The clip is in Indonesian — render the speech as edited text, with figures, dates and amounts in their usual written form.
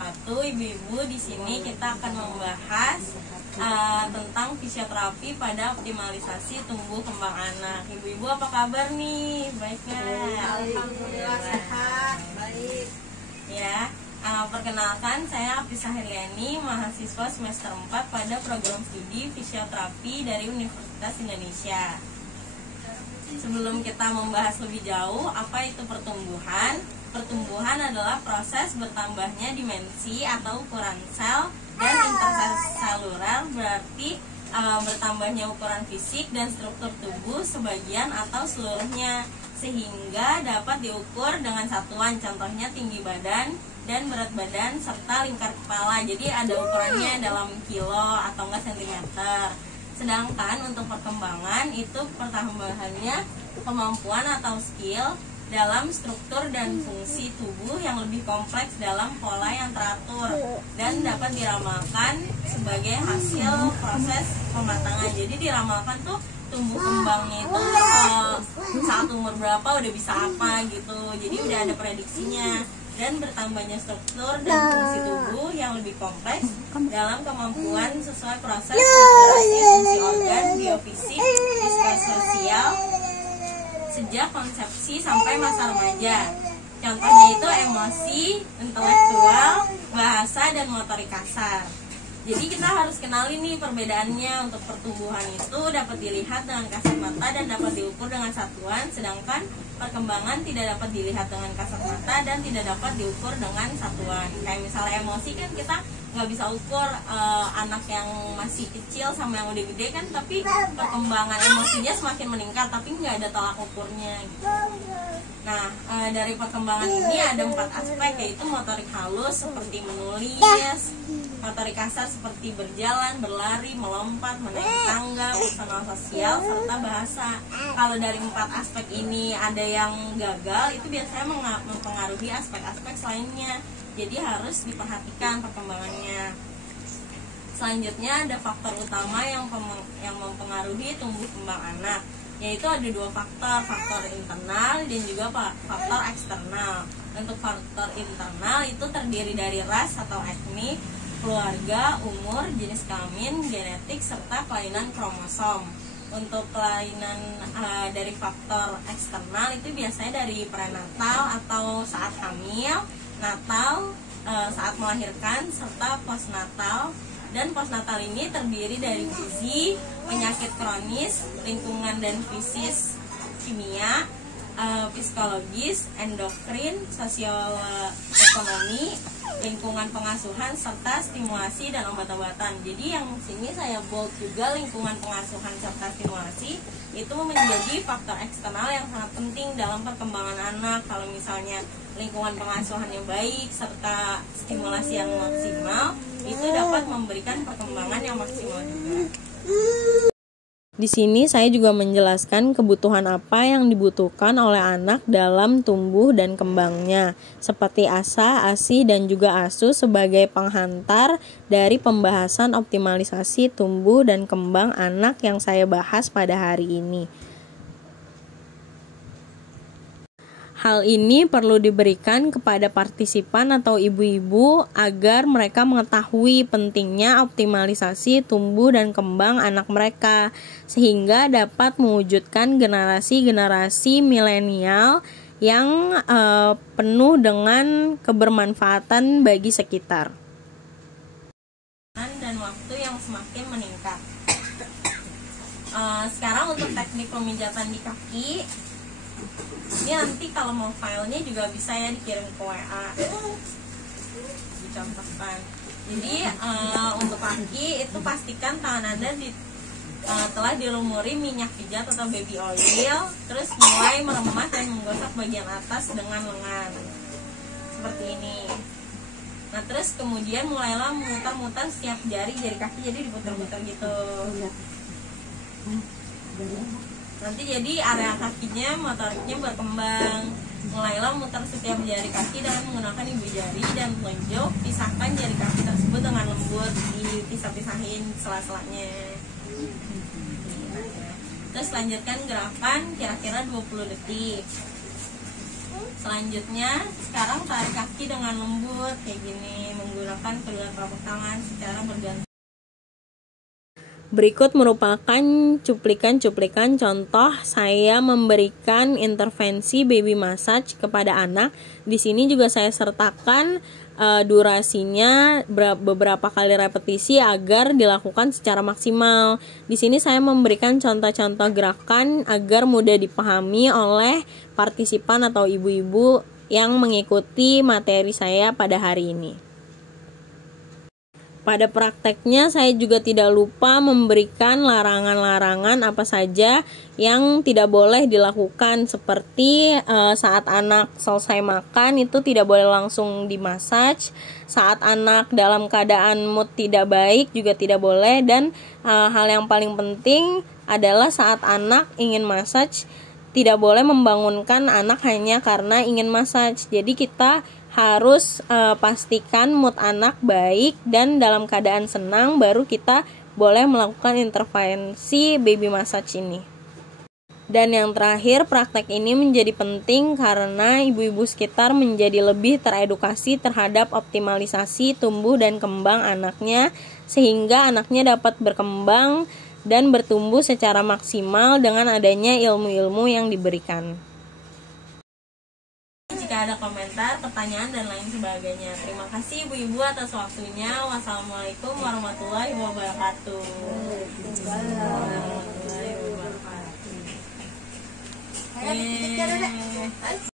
wabarakatuh. Ibu-ibu, di sini kita akan membahas tentang fisioterapi pada optimalisasi tumbuh kembang anak. Ibu-ibu apa kabar nih? Baik nggak? Alhamdulillah sehat, baik. Ya, perkenalkan saya Afisa Heriani, mahasiswa semester 4 pada program studi fisioterapi dari Universitas Indonesia. Sebelum kita membahas lebih jauh apa itu pertumbuhan, pertumbuhan adalah proses bertambahnya dimensi atau ukuran sel dan interseluler, berarti bertambahnya ukuran fisik dan struktur tubuh sebagian atau seluruhnya, sehingga dapat diukur dengan satuan, contohnya tinggi badan dan berat badan serta lingkar kepala. Jadi ada ukurannya dalam kilo atau enggak sentimeter. Sedangkan untuk perkembangan itu pertambahannya kemampuan atau skill dalam struktur dan fungsi tubuh yang lebih kompleks dalam pola yang teratur dan dapat diramalkan sebagai hasil proses pematangan. Jadi diramalkan tuh tumbuh kembangnya itu saat umur berapa udah bisa apa gitu. Jadi udah ada prediksinya. Dan bertambahnya struktur dan fungsi tubuh yang lebih kompleks dalam kemampuan sesuai proses strukturasi fungsi organ, biofisik, psikososial sejak konsepsi sampai masa remaja. Contohnya itu emosi, intelektual, bahasa, dan motorik kasar. Jadi kita harus kenali nih perbedaannya. Untuk pertumbuhan itu dapat dilihat dengan kasat mata dan dapat diukur dengan satuan, sedangkan perkembangan tidak dapat dilihat dengan kasat mata dan tidak dapat diukur dengan satuan. Kayak misalnya emosi kan kita nggak bisa ukur anak yang masih kecil sama yang udah gede kan, tapi perkembangan emosinya semakin meningkat, tapi nggak ada tolak ukurnya gitu. Nah, dari perkembangan ini ada 4 aspek, yaitu motorik halus seperti menulis, motorik kasar seperti berjalan, berlari, melompat, menaiki tangga, personal sosial, serta bahasa. Kalau dari 4 aspek ini ada yang gagal, itu biasanya mempengaruhi aspek-aspek lainnya. Jadi harus diperhatikan perkembangannya. Selanjutnya ada faktor utama yang mempengaruhi tumbuh kembang anak, yaitu ada 2 faktor, faktor internal dan juga faktor eksternal. Untuk faktor internal itu terdiri dari ras atau etnik, keluarga, umur, jenis kelamin, genetik, serta kelainan kromosom. Untuk kelainan dari faktor eksternal itu biasanya dari prenatal atau saat hamil, natal, saat melahirkan, serta postnatal. Dan postnatal ini terdiri dari gizi, penyakit kronis, lingkungan dan fisis, kimia, psikologis, endokrin, sosioekonomi, lingkungan pengasuhan, serta stimulasi dan obat-obatan. Jadi yang sini saya bold juga, lingkungan pengasuhan serta stimulasi itu menjadi faktor eksternal yang sangat penting dalam perkembangan anak. Kalau misalnya lingkungan pengasuhannya baik serta stimulasi yang maksimal, itu dapat memberikan perkembangan yang maksimal juga. Di sini saya juga menjelaskan kebutuhan apa yang dibutuhkan oleh anak dalam tumbuh dan kembangnya, seperti ASA, ASI, dan juga ASU sebagai penghantar dari pembahasan optimalisasi tumbuh dan kembang anak yang saya bahas pada hari ini. Hal ini perlu diberikan kepada partisipan atau ibu-ibu agar mereka mengetahui pentingnya optimalisasi tumbuh dan kembang anak mereka, sehingga dapat mewujudkan generasi-generasi milenial yang penuh dengan kebermanfaatan bagi sekitar. Dan waktu yang semakin meningkat. Sekarang untuk teknik pemijatan di kaki, ini nanti kalau mau filenya juga bisa ya dikirim ke WA, dicontohkan. Jadi untuk kaki itu pastikan tangan Anda telah dilumuri minyak pijat atau baby oil, terus mulai meremas dan menggosok bagian atas dengan lengan seperti ini. Nah terus kemudian mulailah memutar-mutar setiap jari kaki, jadi diputar-putar gitu. Nanti jadi area kakinya, motoriknya berkembang. Mulailah memutar setiap jari kaki dengan menggunakan ibu jari dan telunjuk. Pisahkan jari kaki tersebut dengan lembut, dipisah-pisahin sela-selanya. Terus lanjutkan gerakan kira-kira 20 detik. Selanjutnya, sekarang tarik kaki dengan lembut kayak gini, menggunakan kedua telapak tangan secara bergantian. Berikut merupakan cuplikan-cuplikan contoh saya memberikan intervensi baby massage kepada anak. Di sini juga saya sertakan durasinya beberapa kali repetisi agar dilakukan secara maksimal. Di sini saya memberikan contoh-contoh gerakan agar mudah dipahami oleh partisipan atau ibu-ibu yang mengikuti materi saya pada hari ini. Pada prakteknya saya juga tidak lupa memberikan larangan-larangan apa saja yang tidak boleh dilakukan, seperti saat anak selesai makan itu tidak boleh langsung dimassage, saat anak dalam keadaan mood tidak baik juga tidak boleh, dan hal yang paling penting adalah saat anak ingin massage tidak boleh membangunkan anak hanya karena ingin massage. Jadi kita harus pastikan mood anak baik dan dalam keadaan senang, baru kita boleh melakukan intervensi baby massage ini. Dan yang terakhir, praktek ini menjadi penting karena ibu-ibu sekitar menjadi lebih teredukasi terhadap optimalisasi tumbuh dan kembang anaknya, sehingga anaknya dapat berkembang dan bertumbuh secara maksimal dengan adanya ilmu-ilmu yang diberikan. Jika ada komentar, pertanyaan, dan lain sebagainya. Terima kasih ibu-ibu atas waktunya. Wassalamualaikum warahmatullahi wabarakatuh. Ayo,